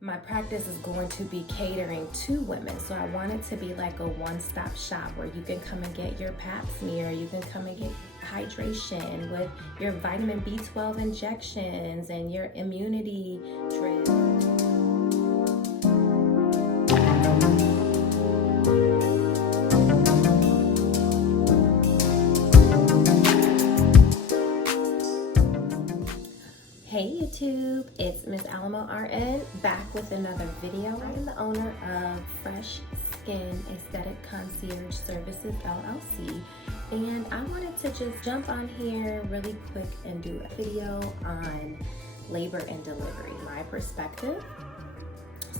My practice is going to be catering to women. So I want it to be like a one-stop shop where you can come and get your pap smear, you can come and get hydration with your vitamin B12 injections and your immunity drip. Hey YouTube, it's Miss Alamo RN back with another video. I am the owner of Fresh Skin Aesthetic Concierge Services LLC, and I wanted to just jump on here really quick and do a video on labor and delivery, my perspective.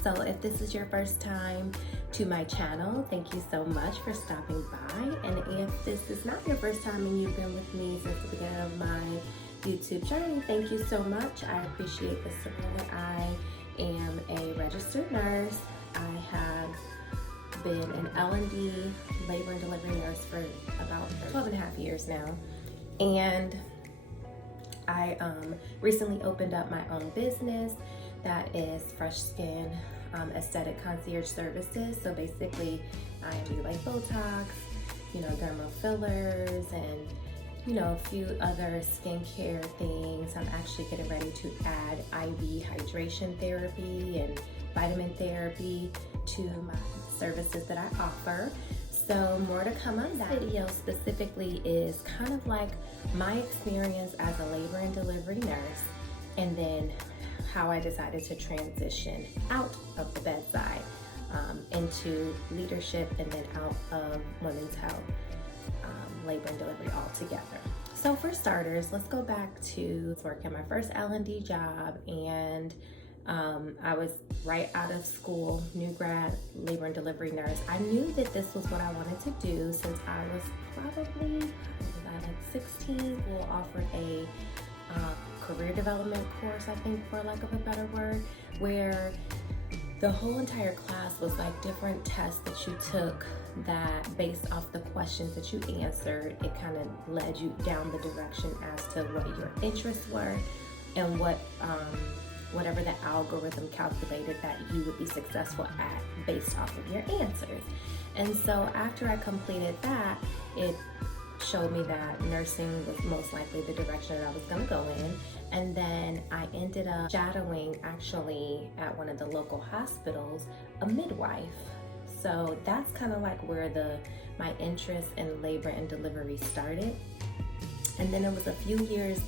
So if this is your first time to my channel, thank you so much for stopping by. And if this is not your first time and you've been with me since the beginning of my YouTube journey, thank you so much. I appreciate the support. I am a registered nurse. I have been an L&D labor and delivery nurse for about 12 and a half years now. And I recently opened up my own business that is Fresh Skin Aesthetic Concierge Services. So basically I do like Botox, dermal fillers, and a few other skincare things. I'm actually getting ready to add IV hydration therapy and vitamin therapy to my services that I offer. So more to come on that. Video specifically is kind of like my experience as a labor and delivery nurse, and then how I decided to transition out of the bedside into leadership, and then out of women's health, labor and delivery altogether. So for starters, let's go back to working my first L&D job, and I was right out of school, new grad labor and delivery nurse. I knew that this was what I wanted to do since I was probably, like 16. School offered a career development course, I think, for lack of a better word, where the whole entire class was like different tests that you took that based off the questions that you answered, it kind of led you down the direction as to what your interests were and what whatever the algorithm calculated that you would be successful at based off of your answers. And so after I completed that, it showed me that nursing was most likely the direction that I was going to go in. And then I ended up shadowing, actually, at one of the local hospitals, a midwife. So that's kind of like where my interest in labor and delivery started. And then it was a few years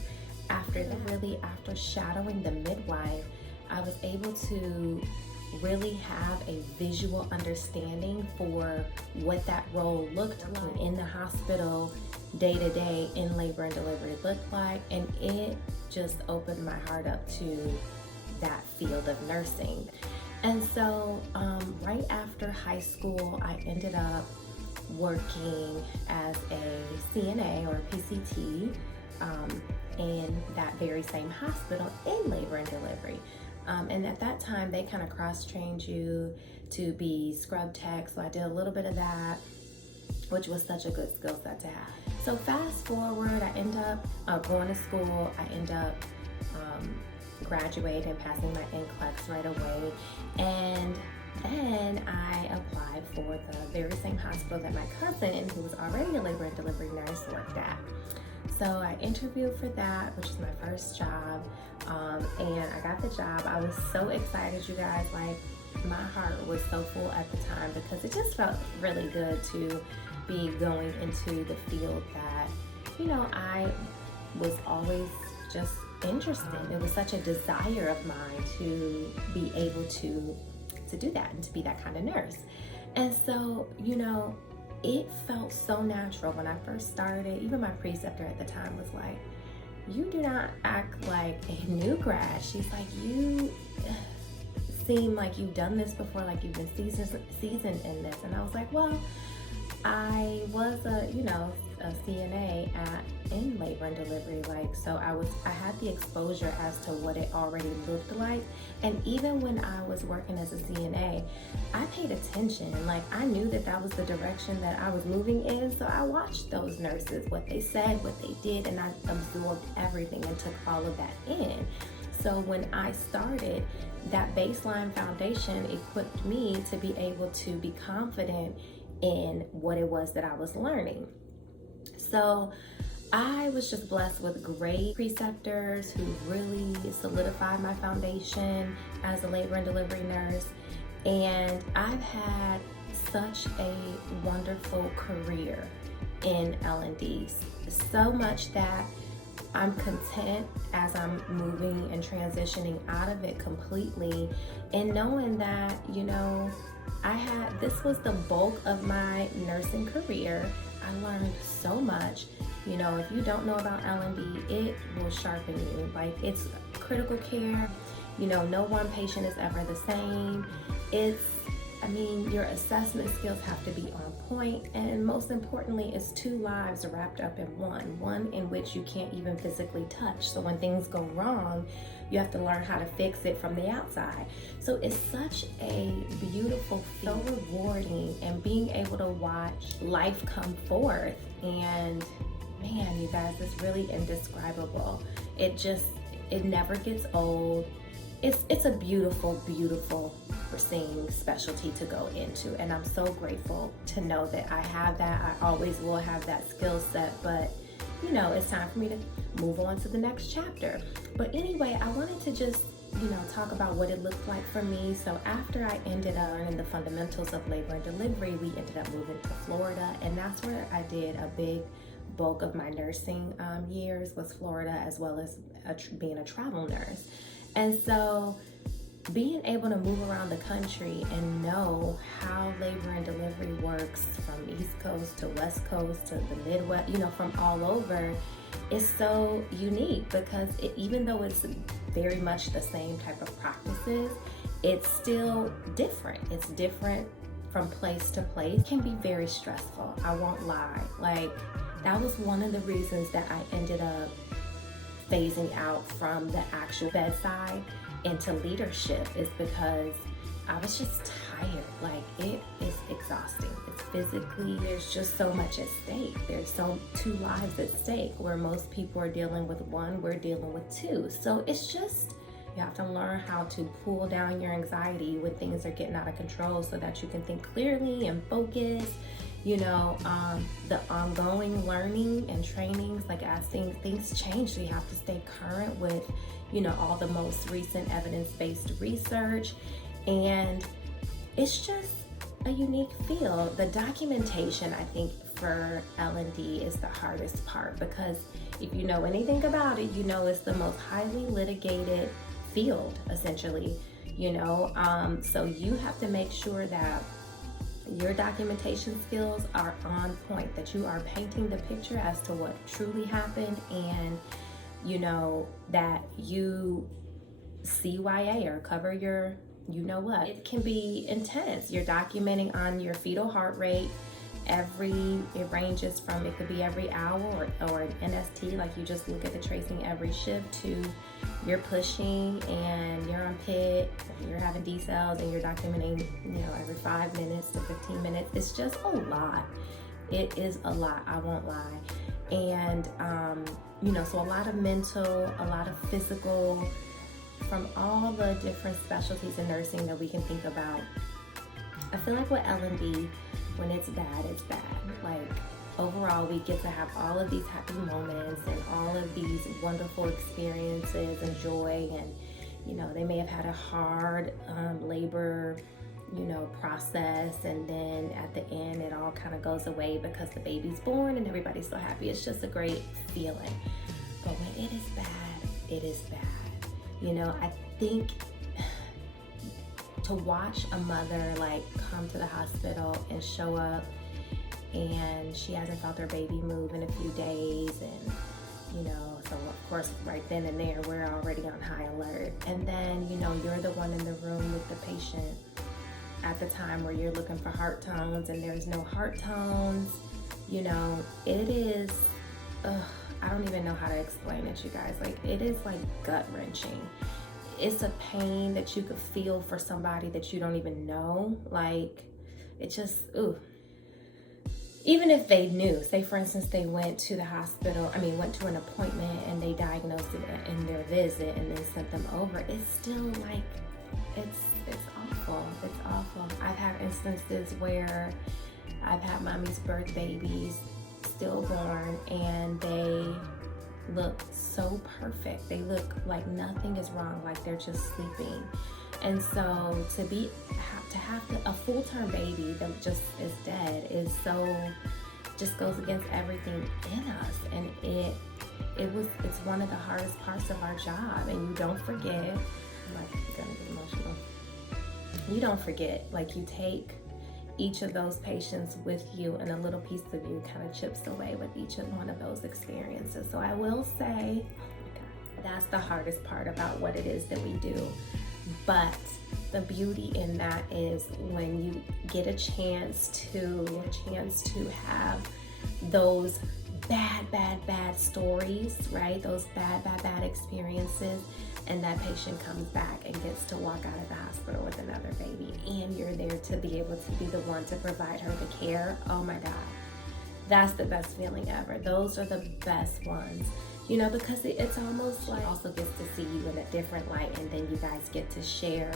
after that, really after shadowing the midwife, I was able to really have a visual understanding for what that role looked like in the hospital, day to day in labor and delivery looked like, and it just opened my heart up to that field of nursing. And so right after high school, I ended up working as a CNA or a PCT in that very same hospital in labor and delivery. And at that time, they kind of cross-trained you to be scrub tech. So I did a little bit of that, which was such a good skill set to have. So fast forward, I end up going to school. I end up graduating, passing my NCLEX right away. And then I applied for the very same hospital that my cousin, who was already a labor and delivery nurse, worked at. So I interviewed for that, which is my first job, and I got the job. I was so excited, you guys. Like, my heart was so full at the time because it just felt really good to be going into the field that, I was always just interested. It was such a desire of mine to be able to do that and to be that kind of nurse. And so, it felt so natural when I first started. Even my preceptor at the time was like, "You do not act like a new grad." She's like, "You seem like you've done this before, like you've been seasoned in this." And I was like, well, I was a CNA in labor and delivery, so I had the exposure as to what it already looked like. And even when I was working as a CNA, I paid attention. Like, I knew that was the direction that I was moving in, so I watched those nurses, what they said, what they did, and I absorbed everything and took all of that in. So when I started, that baseline foundation equipped me to be able to be confident in what it was that I was learning. So I was just blessed with great preceptors who really solidified my foundation as a labor and delivery nurse. And I've had such a wonderful career in L&D, so much that I'm content as I'm moving and transitioning out of it completely, and knowing that, you know, this was the bulk of my nursing career. I learned so much. You know, if you don't know about L&D, it will sharpen you. Like, it's critical care. You know, no one patient is ever the same. Your assessment skills have to be on point, and most importantly, it's 2 lives wrapped up in one in which you can't even physically touch. So when things go wrong, you have to learn how to fix it from the outside. So it's such a beautiful, so rewarding, and being able to watch life come forth. And man, you guys, it's really indescribable. It never gets old. It's a beautiful, beautiful seeing specialty to go into, and I'm so grateful to know that I have that. I always will have that skill set, but you know, it's time for me to move on to the next chapter. But anyway, I wanted to just, you know, talk about what it looked like for me. So after I ended up learning the fundamentals of labor and delivery, we ended up moving to Florida, and that's where I did a big bulk of my nursing years, was Florida, as well as being a travel nurse. And so being able to move around the country and know how labor and delivery works from East Coast to West Coast to the Midwest, you know, from all over, is so unique, because even though it's very much the same type of practices, it's still different. It's different from place to place. It can be very stressful, I won't lie. Like, that was one of the reasons that I ended up phasing out from the actual bedside into leadership, is because I was just tired. Like, it is exhausting. It's physically, there's just so much at stake. There's 2 lives at stake, where most people are dealing with 1, we're dealing with 2. So it's just, you have to learn how to pull down your anxiety when things are getting out of control, so that you can think clearly and focus. You know, the ongoing learning and trainings, like, as things change, so you have to stay current with, you know, all the most recent evidence-based research. And it's just a unique field. The documentation, I think, for L&D is the hardest part, because if you know anything about it, you know it's the most highly litigated field, essentially, you know. So you have to make sure that your documentation skills are on point, that you are painting the picture as to what truly happened, and you know that you CYA or cover your, you know what. It can be intense. You're documenting on your fetal heart rate. It ranges from, it could be every hour, or an NST, like you just look at the tracing every shift, to you're pushing and you're on PIT, you're having D cells, and you're documenting, you know, every 5 minutes to 15 minutes. It's just a lot. It is a lot, I won't lie. And, you know, so a lot of mental, a lot of physical, from all the different specialties in nursing that we can think about. I feel like with L&D, when it's bad, it's bad. Like, overall, we get to have all of these happy moments and all of these wonderful experiences and joy. And, you know, they may have had a hard labor, you know, process, and then at the end, it all kind of goes away because the baby's born and everybody's so happy. It's just a great feeling. But when it is bad, it is bad. You know, I think to watch a mother, like, come to the hospital and show up, and she hasn't felt her baby move in a few days, and, you know, so of course right then and there we're already on high alert. And then, you know, you're the one in the room with the patient at the time where you're looking for heart tones, and there's no heart tones. You know, it is, I don't even know how to explain it, you guys. Like, it is like gut-wrenching. It's a pain that you could feel for somebody that you don't even know. Like, it just, ooh. even if they knew, say for instance, they went to the hospital, went to an appointment and they diagnosed it in their visit and then sent them over, it's still like, it's awful. It's awful. I've had instances where I've had mommy's birth babies stillborn and they look so perfect. They look like nothing is wrong, like they're just sleeping. And so to have a full-term baby that just is dead is just goes against everything in us. And it's one of the hardest parts of our job. And you don't forget, I'm like gonna get emotional. You don't forget, like you take each of those patients with you and a little piece of you kind of chips away with each one of those experiences. So I will say that's the hardest part about what it is that we do. But the beauty in that is when you get a chance to have those bad stories, right? Those bad experiences, and that patient comes back and gets to walk out of the hospital with another baby, and you're there to be able to be the one to provide her the care. Oh my God, that's the best feeling ever. Those are the best ones. Because it's almost like also gets to see you in a different light, and then you guys get to share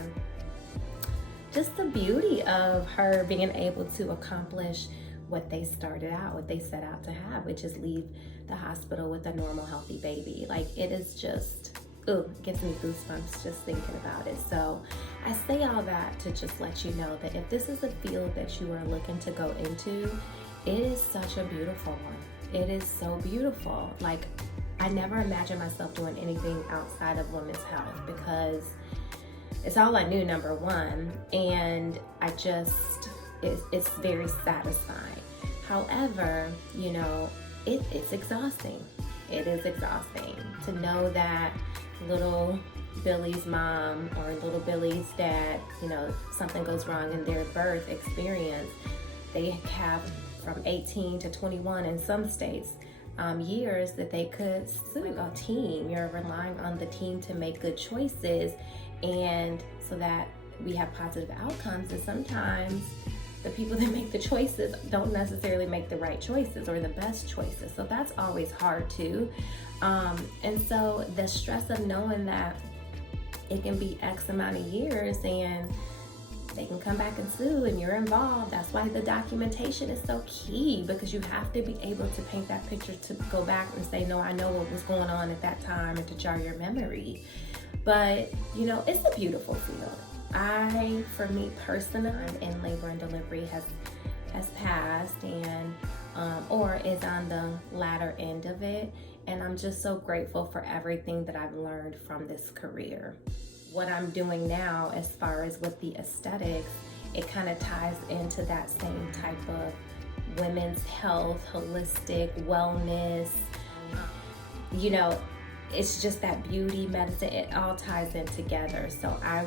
just the beauty of her being able to accomplish what they started out, what they set out to have, which is leave the hospital with a normal, healthy baby. Like, it is just, it gives me goosebumps just thinking about it. So I say all that to just let you know that if this is a field that you are looking to go into, it is such a beautiful one. It is so beautiful. Like, I never imagined myself doing anything outside of women's health because it's all I knew, number one, and it's very satisfying. However, it's exhausting. It is exhausting to know that little Billy's mom or little Billy's dad, something goes wrong in their birth experience. They have from 18 to 21 in some states, years that they could sue a team. You're relying on the team to make good choices, and so that we have positive outcomes. And sometimes the people that make the choices don't necessarily make the right choices or the best choices. So that's always hard too. And so the stress of knowing that it can be X amount of years and they can come back and sue and you're involved. That's why the documentation is so key, because you have to be able to paint that picture to go back and say, no, I know what was going on at that time, and to jar your memory. But, it's a beautiful field. For me personally, I'm in labor and delivery has passed and or is on the latter end of it. And I'm just so grateful for everything that I've learned from this career. What I'm doing now as far as with the aesthetics, it kind of ties into that same type of women's health, holistic wellness. It's just that beauty, medicine, it all ties in together. So I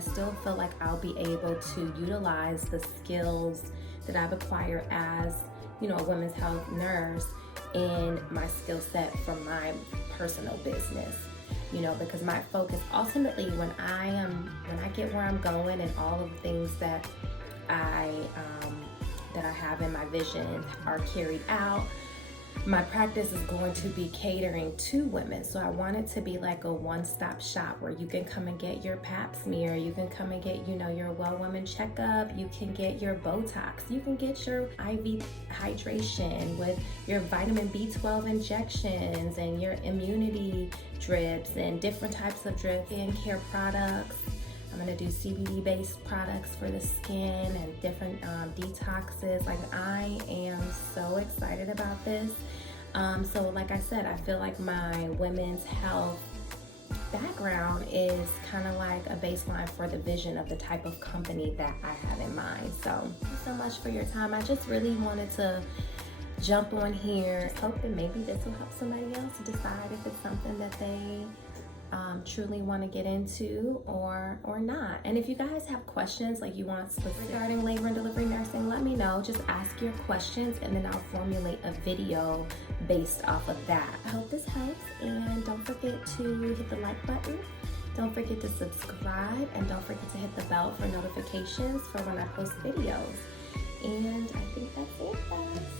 still feel like I'll be able to utilize the skills that I've acquired as, a women's health nurse in my skill set for my personal business. Because my focus ultimately when I get where I'm going and all of the things that I have in my vision are carried out, my practice is going to be catering to women. So I want it to be like a one-stop shop where you can come and get your pap smear, you can come and get, your well woman checkup, you can get your Botox, you can get your IV hydration with your vitamin B12 injections and your immunity drips and different types of drip and care products. I'm gonna do CBD-based products for the skin and different detoxes. Like, I am so excited about this. So like I said, I feel like my women's health background is kind of like a baseline for the vision of the type of company that I have in mind. So thank you so much for your time. I just really wanted to jump on here. Hope that maybe this will help somebody else decide if it's something that they truly want to get into or not. And if you guys have questions, like you want specific regarding labor and delivery nursing, let me know. Just ask your questions and then I'll formulate a video based off of that. I hope this helps, and don't forget to hit the like button. Don't forget to subscribe, and don't forget to hit the bell for notifications for when I post videos. And I think that's it, guys.